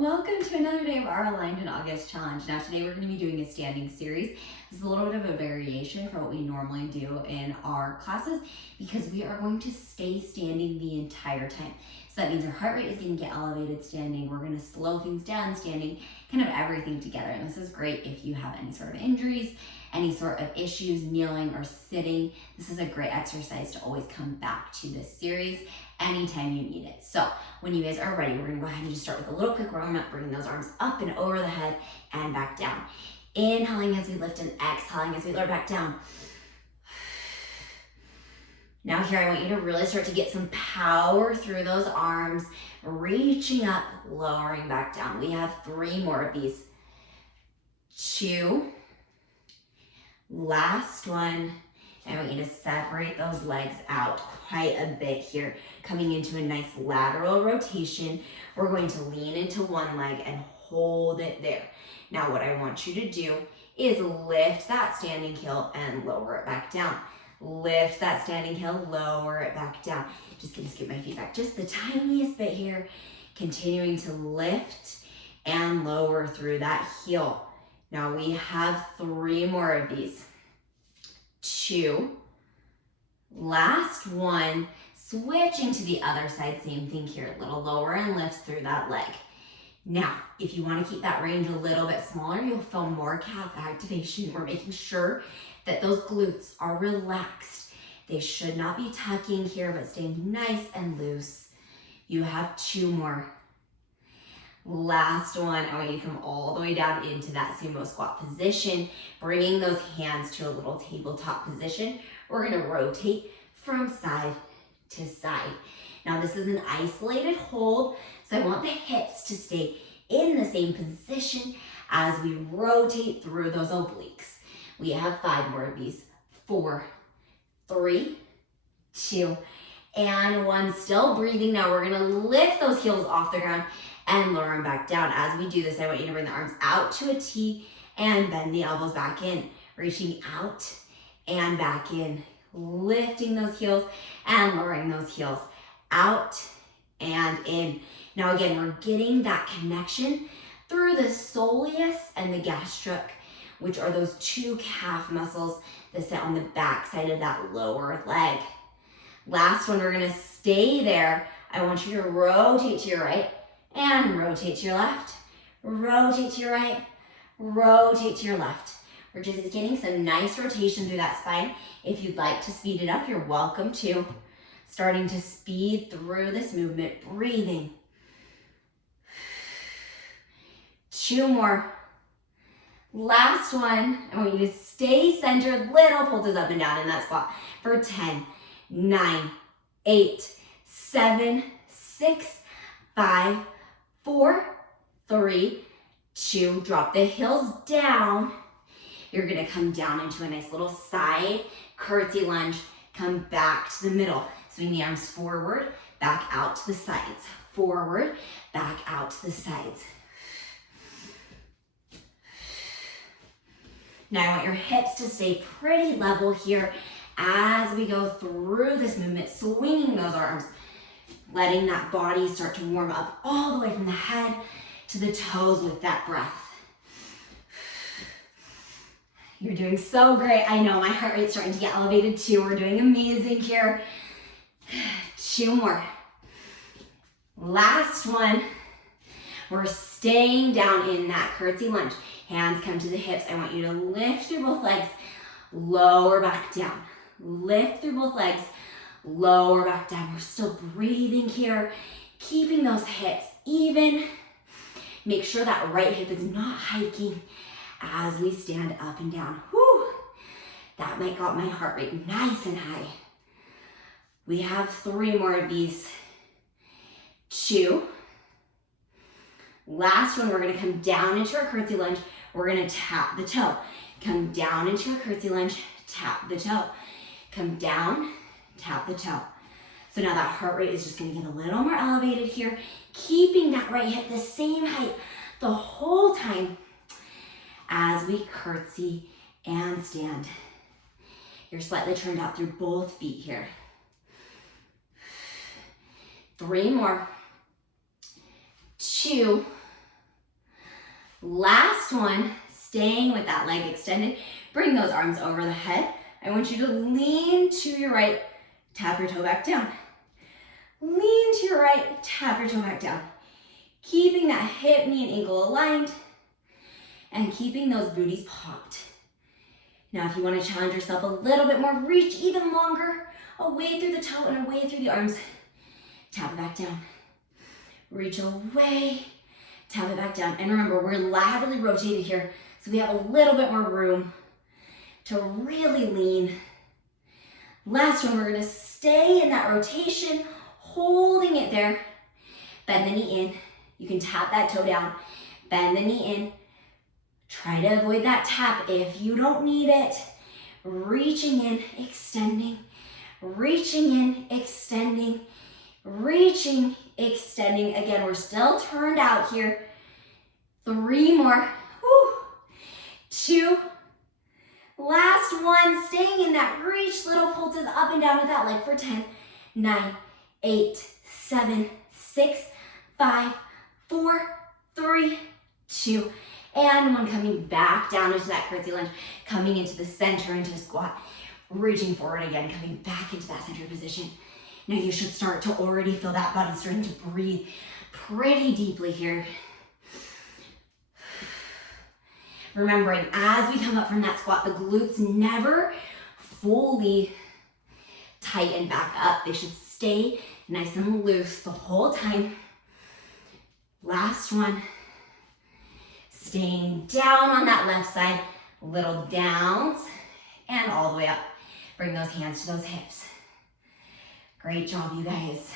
welcome to another day of our Aligned in August challenge. Now today we're going to be doing a standing series. This is a little bit of a variation from what we normally do in our classes because we are going to stay standing the entire time. So that means our heart rate is going to get elevated standing. We're going to slow things down standing, kind of everything together. And this is great if you have any sort of injuries, any sort of issues kneeling or sitting. This is a great exercise to always come back to this series anytime you need it. So when you guys are ready, we're gonna go ahead and just start with a little quick warm up, bringing those arms up and over the head and back down. Inhaling as we lift and exhaling as we lower back down. Now here, I want you to really start to get some power through those arms, reaching up, lowering back down. We have 3 more of these. 2, last one. I want you to separate those legs out quite a bit here, coming into a nice lateral rotation. We're going to lean into one leg and hold it there. Now what I want you to do is lift that standing heel and lower it back down. Lift that standing heel, lower it back down. Just gonna scoot my feet back just the tiniest bit here, continuing to lift and lower through that heel. Now we have 3 more of these. 2, last one, switching to the other side, same thing here, a little lower and lift through that leg. Now, if you want to keep that range a little bit smaller, you'll feel more calf activation. We're making sure that those glutes are relaxed. They should not be tucking here, but staying nice and loose. You have 2 more. Last one, I want you to come all the way down into that sumo squat position, bringing those hands to a little tabletop position. We're gonna rotate from side to side. Now this is an isolated hold, so I want the hips to stay in the same position as we rotate through those obliques. We have 5 more of these. 4, 3, 2, and 1. Still breathing. Now we're gonna lift those heels off the ground and lower them back down. As we do this, I want you to bring the arms out to a T and bend the elbows back in, reaching out and back in, lifting those heels and lowering those heels out and in. Now again, we're getting that connection through the soleus and the gastroc, which are those 2 calf muscles that sit on the back side of that lower leg. Last one, we're gonna stay there. I want you to rotate to your right and rotate to your left, rotate to your right, rotate to your left. We're just getting some nice rotation through that spine. If you'd like to speed it up, you're welcome to. Starting to speed through this movement, breathing. 2 more. Last one, I want you to stay centered, little pulses up and down in that spot for 10, 9, 8, 7, 6, 5, 4, 3, 2, drop the heels down. You're gonna come down into a nice little side curtsy lunge, come back to the middle. Swing the arms forward, back out to the sides. Forward, back out to the sides. Now I want your hips to stay pretty level here as we go through this movement, swinging those arms, letting that body start to warm up all the way from the head to the toes with that breath. You're doing so great. I know my heart rate's starting to get elevated too. We're doing amazing here. 2 more. Last one. We're staying down in that curtsy lunge. Hands come to the hips. I want you to lift through both legs, lower back down. Lift through both legs, lower back down. We're still breathing here, keeping those hips even. Make sure that right hip is not hiking as we stand up and down. Whew. That might got my heart rate nice and high. We have 3 more of these. 2. Last one, we're gonna come down into our curtsy lunge. We're gonna tap the toe. Come down into a curtsy lunge, tap the toe. Come down, tap the toe. So now that heart rate is just gonna get a little more elevated here, keeping that right hip the same height the whole time as we curtsy and stand. You're slightly turned out through both feet here. 3 more. 2, Last one, staying with that leg extended. Bring those arms over the head. I want you to lean to your right, tap your toe back down. Lean to your right, tap your toe back down. Keeping that hip, knee, and ankle aligned, and keeping those booties popped. Now, if you want to challenge yourself a little bit more, reach even longer, away through the toe and away through the arms. Tap it back down. Reach away, tap it back down. And remember, we're laterally rotated here, so we have a little bit more room to really lean. Last one, we're gonna stay in that rotation, holding it there. Bend the knee in. You can tap that toe down. Bend the knee in. Try to avoid that tap if you don't need it. Reaching in, extending. Reaching in, extending. Reaching, extending. Again, we're still turned out here. 3 more. Woo. 2. Last one, staying in that reach, little pulses up and down with that leg for 10, 9, 8, 7, 6, 5, 4, 3, 2, and 1. Coming back down into that curtsy lunge, coming into the center, into the squat, reaching forward again, coming back into that center position. Now you should start to already feel that body starting to breathe pretty deeply here. Remembering, as we come up from that squat, the glutes never fully tighten back up. They should stay nice and loose the whole time. Last one. Staying down on that left side, little downs and all the way up. Bring those hands to those hips. Great job, you guys.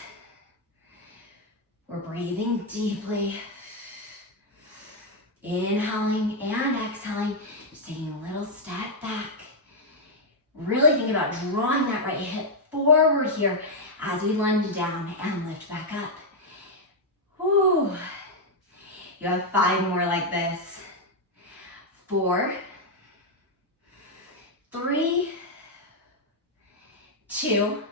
We're breathing deeply. Inhaling and exhaling, just taking a little step back. Really think about drawing that right hip forward here as we lunge down and lift back up. Whew. You have 5 more like this. 4, 3, 2.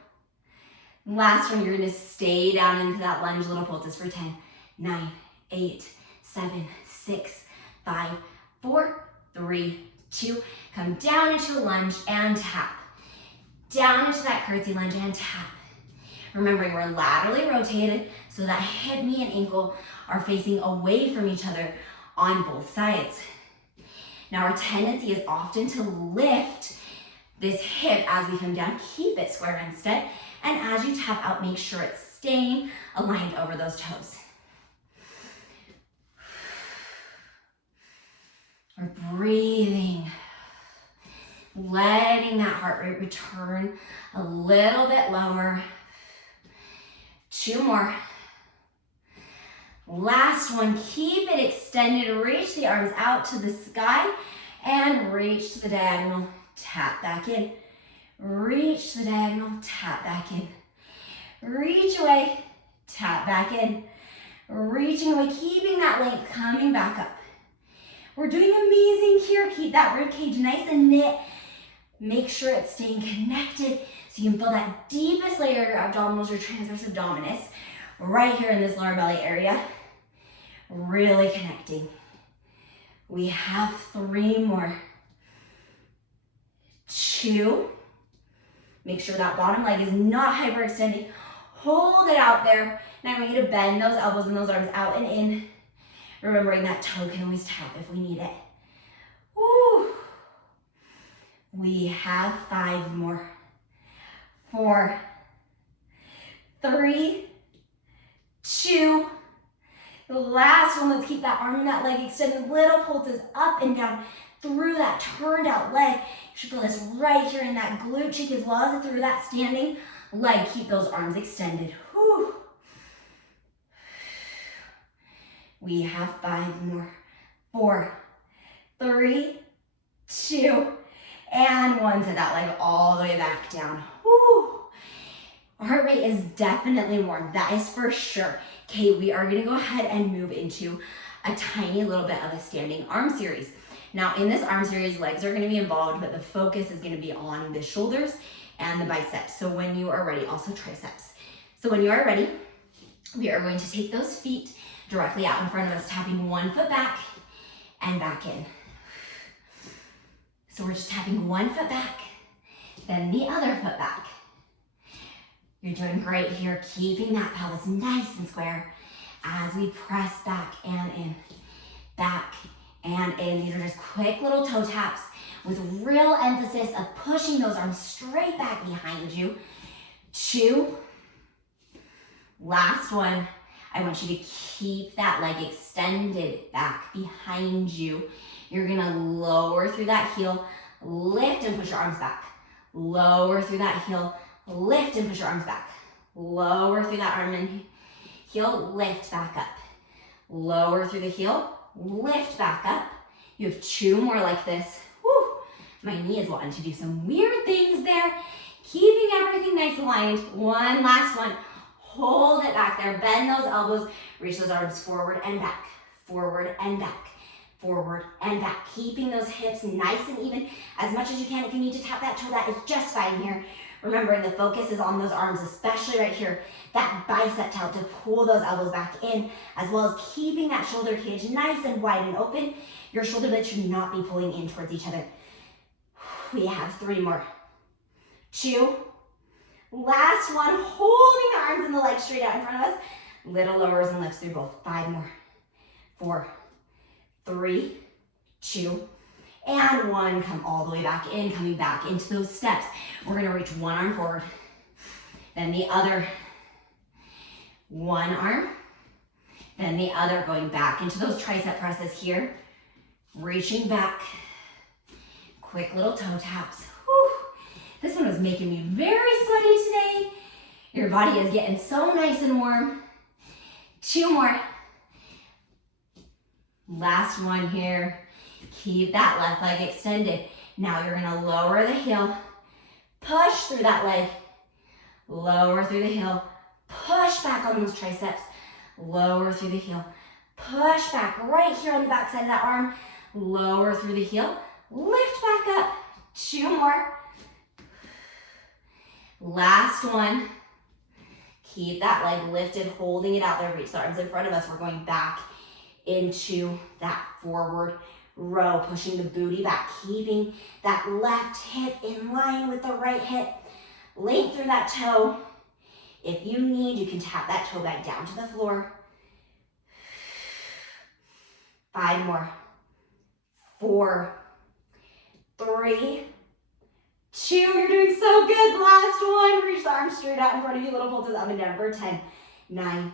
Last one, you're gonna stay down into that lunge, little pulses for 10, 9, 8, 7, 6, 5, 4, 3, 2. Come down into a lunge and tap. Down into that curtsy lunge and tap. Remembering we're laterally rotated so that hip, knee, and ankle are facing away from each other on both sides. Now our tendency is often to lift this hip as we come down. Keep it square instead. And as you tap out, make sure it's staying aligned over those toes. We're breathing, letting that heart rate return a little bit lower. 2 more. Last one, keep it extended. Reach the arms out to the sky and reach to the diagonal. Tap back in. Reach to the diagonal, tap back in. Reach away, tap back in. Reaching away, keeping that length, coming back up. We're doing amazing here. Keep that rib cage nice and knit. Make sure it's staying connected so you can feel that deepest layer of your abdominals, your transverse abdominis, right here in this lower belly area. Really connecting. We have 3 more. 2. Make sure that bottom leg is not hyperextending. Hold it out there. Now I want you to bend those elbows and those arms out and in. Remembering that toe can always tap if we need it. Woo. We have 5 more. 4, 3, 2. The last one, let's keep that arm and that leg extended. Little pulses up and down through that turned out leg. You should feel this right here in that glute cheek as well as through that standing leg. Keep those arms extended. Whew. We have 5 more. 4, 3, 2, and 1. Set that leg all the way back down. Whew. Our heart rate is definitely more. That is for sure. Okay, we are gonna go ahead and move into a tiny little bit of a standing arm series. Now in this arm series, legs are gonna be involved, but the focus is gonna be on the shoulders and the biceps. So when you are ready, also triceps. So when you are ready, we are going to take those feet directly out in front of us, tapping 1 foot back and back in. So we're just tapping one foot back, then the other foot back. You're doing great here, keeping that pelvis nice and square as we press back and in, back and in. These are just quick little toe taps with real emphasis of pushing those arms straight back behind you. 2. Last one. I want you to keep that leg extended back behind you. You're gonna lower through that heel, lift and push your arms back. Lower through that heel, lift and push your arms back. Lower through that arm and heel, lift back up. Lower through the heel, lift back up. You have 2 more like this. Whew. My knee is wanting to do some weird things there. Keeping everything nice aligned. One last one. Hold it back there. Bend those elbows. Reach those arms forward and back. Forward and back. Forward and back. Keeping those hips nice and even as much as you can. If you need to tap that toe, that is just fine here. Remember, the focus is on those arms, especially right here. That bicep to help to pull those elbows back in, as well as keeping that shoulder cage nice and wide and open. Your shoulder blades should not be pulling in towards each other. We have 3 more. 2. Last one, holding the arms and the legs straight out in front of us. Little lowers and lifts through both. 5 more. 4, 3, 2, and 1. Come all the way back in, coming back into those steps. We're gonna reach one arm forward, then the other. One arm, then the other, going back into those tricep presses here. Reaching back. Quick little toe taps. Whew. This one was making me very sweaty today. Your body is getting so nice and warm. 2 more. Last one here. Keep that left leg extended. Now you're gonna lower the heel, push through that leg, lower through the heel, push back on those triceps, lower through the heel, push back right here on the back side of that arm, lower through the heel, lift back up. 2 more. Last one. Keep that leg lifted, holding it out there. Reach the arms in front of us. We're going back into that forward row, pushing the booty back, keeping that left hip in line with the right hip. Length through that toe. If you need, you can tap that toe back down to the floor. 5 more. 4, 3, 2. You're doing so good. Last one. Reach the arms straight out in front of you. Little pulses up and down for 10, 9,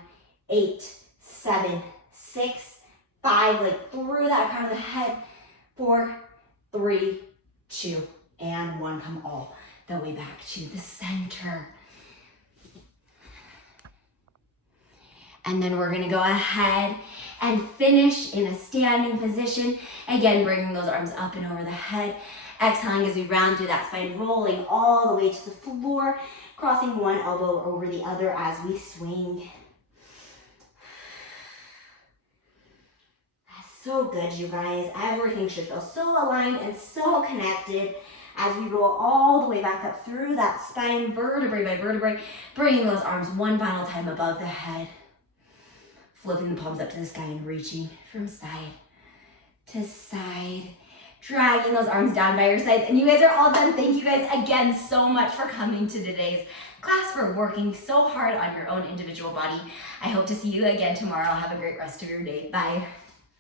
8, 7, 6, 5. Like through that crown of the head. 4, 3, 2, and 1. Come all the way back to the center. And then we're gonna go ahead and finish in a standing position. Again, bringing those arms up and over the head. Exhaling as we round through that spine, rolling all the way to the floor, crossing one elbow over the other as we swing. That's so good, you guys. Everything should feel so aligned and so connected as we roll all the way back up through that spine, vertebrae by vertebrae, bringing those arms one final time above the head. Flipping the palms up to the sky and reaching from side to side. Dragging those arms down by your sides. And you guys are all done. Thank you guys again so much for coming to today's class, for working so hard on your own individual body. I hope to see you again tomorrow. Have a great rest of your day. Bye.